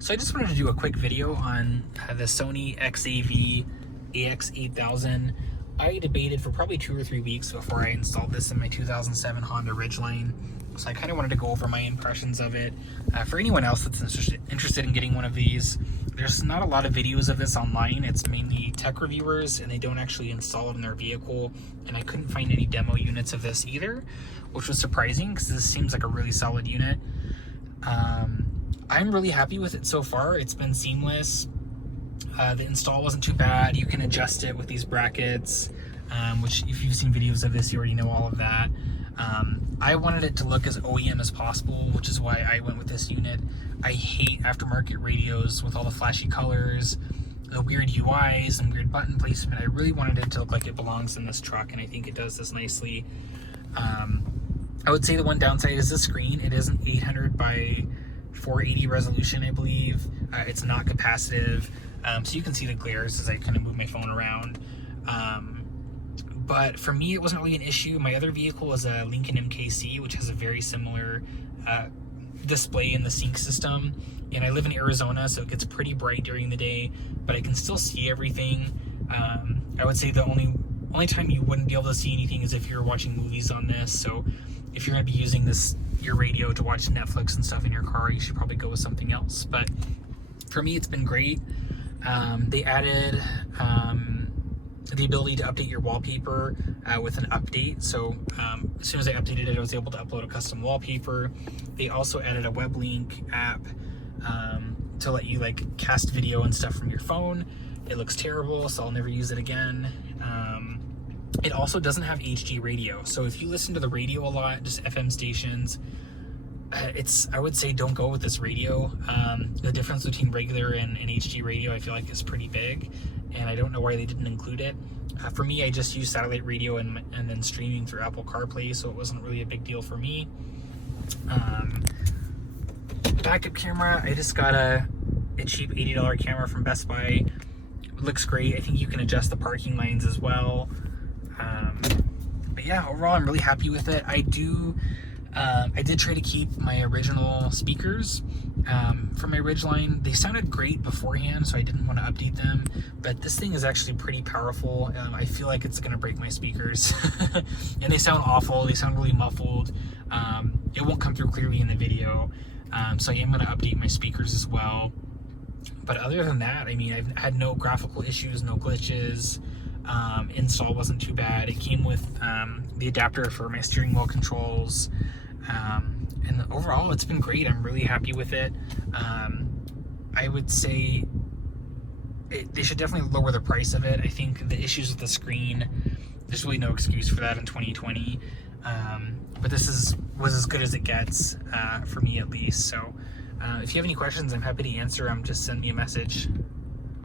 So I just wanted to do a quick video on the Sony XAV-AX8000. I debated for probably 2 or 3 weeks before I installed this in my 2007 Honda Ridgeline. So I kind of wanted to go over my impressions of it. For anyone else that's interested in getting one of these, there's not a lot of videos of this online. It's mainly tech reviewers, and they don't actually install it in their vehicle. And I couldn't find any demo units of this either, which was surprising because this seems like a really solid unit. I'm really happy with it so far. It's been seamless. The install wasn't too bad. You can adjust it with these brackets, which if you've seen videos of this, you already know all of that. I wanted it to look as OEM as possible, which is why I went with this unit. I hate aftermarket radios with all the flashy colors, the weird UIs and weird button placement. I really wanted it to look like it belongs in this truck, and I think it does this nicely. I would say the one downside is the screen. It is an 800 by 480 resolution, I believe. It's not capacitive, so you can see the glares as I kind of move my phone around. But for me, it wasn't really an issue. My other vehicle is a Lincoln MKC, which has a very similar display in the sync system. And I live in Arizona, so it gets pretty bright during the day, but I can still see everything. I would say the only time you wouldn't be able to see anything is if you're watching movies on this. So if you're going to be using your radio to watch Netflix and stuff in your car, you should probably go with something else. But for me, it's been great. They added the ability to update your wallpaper with an update. So as soon as I updated it, I was able to upload a custom wallpaper. They also added a web link app to let you like cast video and stuff from your phone. It looks terrible, so I'll never use it again. It also doesn't have HD radio, so if you listen to the radio a lot, just FM stations, I would say don't go with this radio. The difference between regular and HD radio I feel like is pretty big, and I don't know why they didn't include it. For me, I just use satellite radio and then streaming through Apple CarPlay, so it wasn't really a big deal for me. Backup camera, I just got a cheap $80 camera from Best Buy. It looks great. I think you can adjust the parking lines as well. But yeah, overall I'm really happy with it. I did try to keep my original speakers from my Ridgeline. They sounded great beforehand, so I didn't want to update them, but this thing is actually pretty powerful. I feel like it's gonna break my speakers. And they sound awful. They sound really muffled. It won't come through clearly in the video, so I am gonna update my speakers as well. But other than that, I mean, I've had no graphical issues, no glitches. Install wasn't too bad. It came with the adapter for my steering wheel controls, and overall it's been great. I'm really happy with it. I would say they should definitely lower the price of it. I think the issues with the screen, there's really no excuse for that in 2020, but this was as good as it gets, for me at least. So if you have any questions, I'm happy to answer them. Just send me a message.